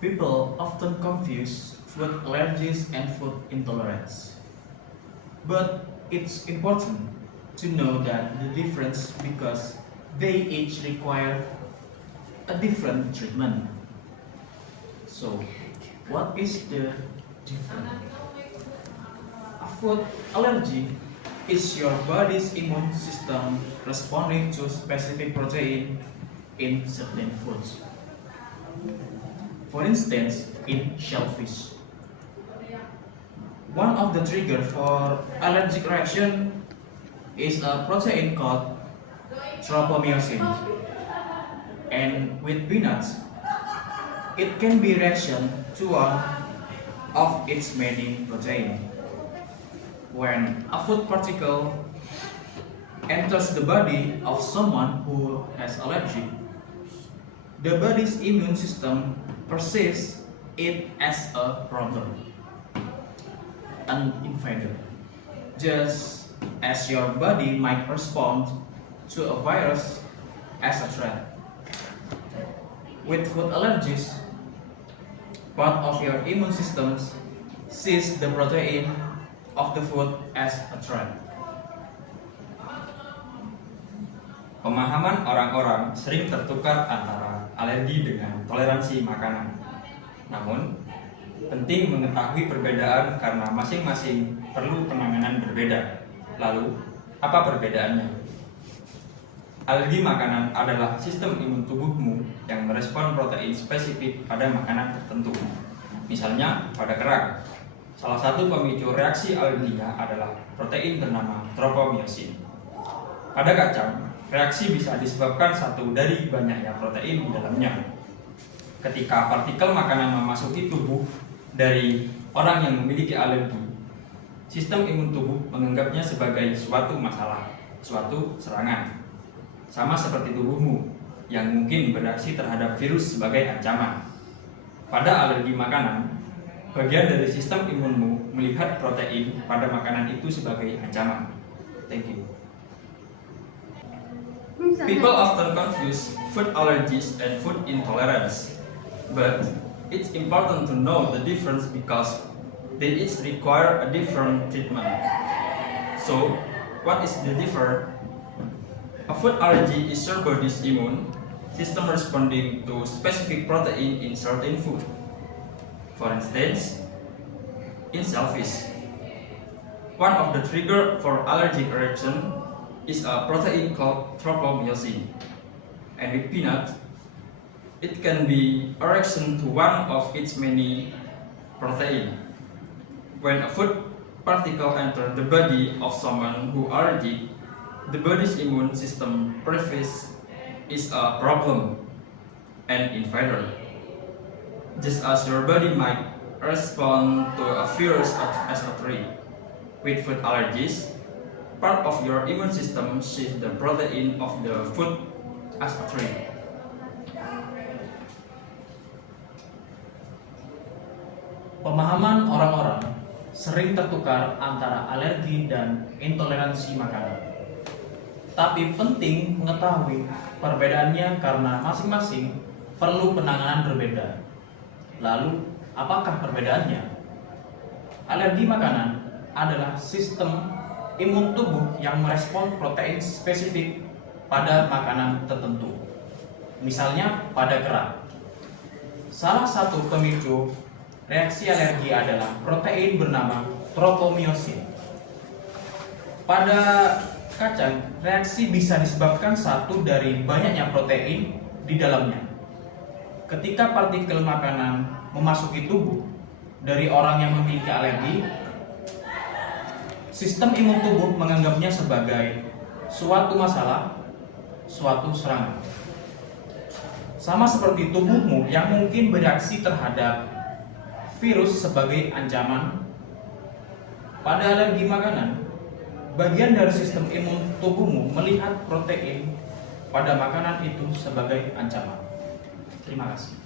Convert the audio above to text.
People often confuse food allergies and food intolerance. But it's important to know that the difference because they each require a different treatment. So, what is the difference? A food allergy is your body's immune system responding to specific protein in certain foods. For instance, in shellfish. One of the triggers for allergic reaction is a protein called tropomyosin. And with peanuts, it can be reaction to one of its many proteins. When a food particle enters the body of someone who has allergy, the body's immune system perceives it as a problem, an invader, just as your body might respond to a virus as a threat. With food allergies, part of your immune system sees the protein of the food as a threat. Pemahaman orang-orang sering tertukar antara alergi dengan toleransi makanan. Namun, penting mengetahui perbedaan karena masing-masing perlu penanganan berbeda. Lalu, apa perbedaannya? Alergi makanan adalah sistem imun tubuhmu yang merespon protein spesifik pada makanan tertentu. Misalnya, pada kerang. Salah satu pemicu reaksi alerginya adalah protein bernama tropomyosin. Pada kacang, reaksi bisa disebabkan satu dari banyaknya protein di dalamnya. Ketika partikel makanan memasuki tubuh dari orang yang memiliki alergi, sistem imun tubuh menganggapnya sebagai suatu masalah, suatu serangan. Sama seperti tubuhmu yang mungkin bereaksi terhadap virus sebagai ancaman. Pada alergi makanan, bagian dari sistem imunmu melihat protein pada makanan itu sebagai ancaman. Thank you. People often confuse food allergies and food intolerance, but it's important to know the difference because they each require a different treatment. So, what is the difference? A food allergy is your body's immune system responding to specific protein in certain food. For instance, in shellfish. One of the triggers for allergic reaction is a protein called tropomyosin. And with peanut, it can be a reaction to one of its many protein. When a food particle enters the body of someone who allergic, the body's immune system perceives is a problem, an invader. Just as your body might respond to a virus as a threat. With food allergies, part of your immune system sees the protein of the food as a threat. Pemahaman orang-orang sering tertukar antara alergi dan intoleransi makanan. Tapi penting mengetahui perbedaannya karena masing-masing perlu penanganan berbeda. Lalu, apakah perbedaannya? Alergi makanan adalah sistem imun tubuh yang merespon protein spesifik pada makanan tertentu. Misalnya pada kerang. Salah satu pemicu reaksi alergi adalah protein bernama tropomyosin. Pada kacang, reaksi bisa disebabkan satu dari banyaknya protein di dalamnya. Ketika partikel makanan memasuki tubuh dari orang yang memiliki alergi, sistem imun tubuh menganggapnya sebagai suatu masalah, suatu serangan. Sama seperti tubuhmu yang mungkin bereaksi terhadap virus sebagai ancaman, pada alergi makanan, bagian dari sistem imun tubuhmu melihat protein pada makanan itu sebagai ancaman. Terima kasih.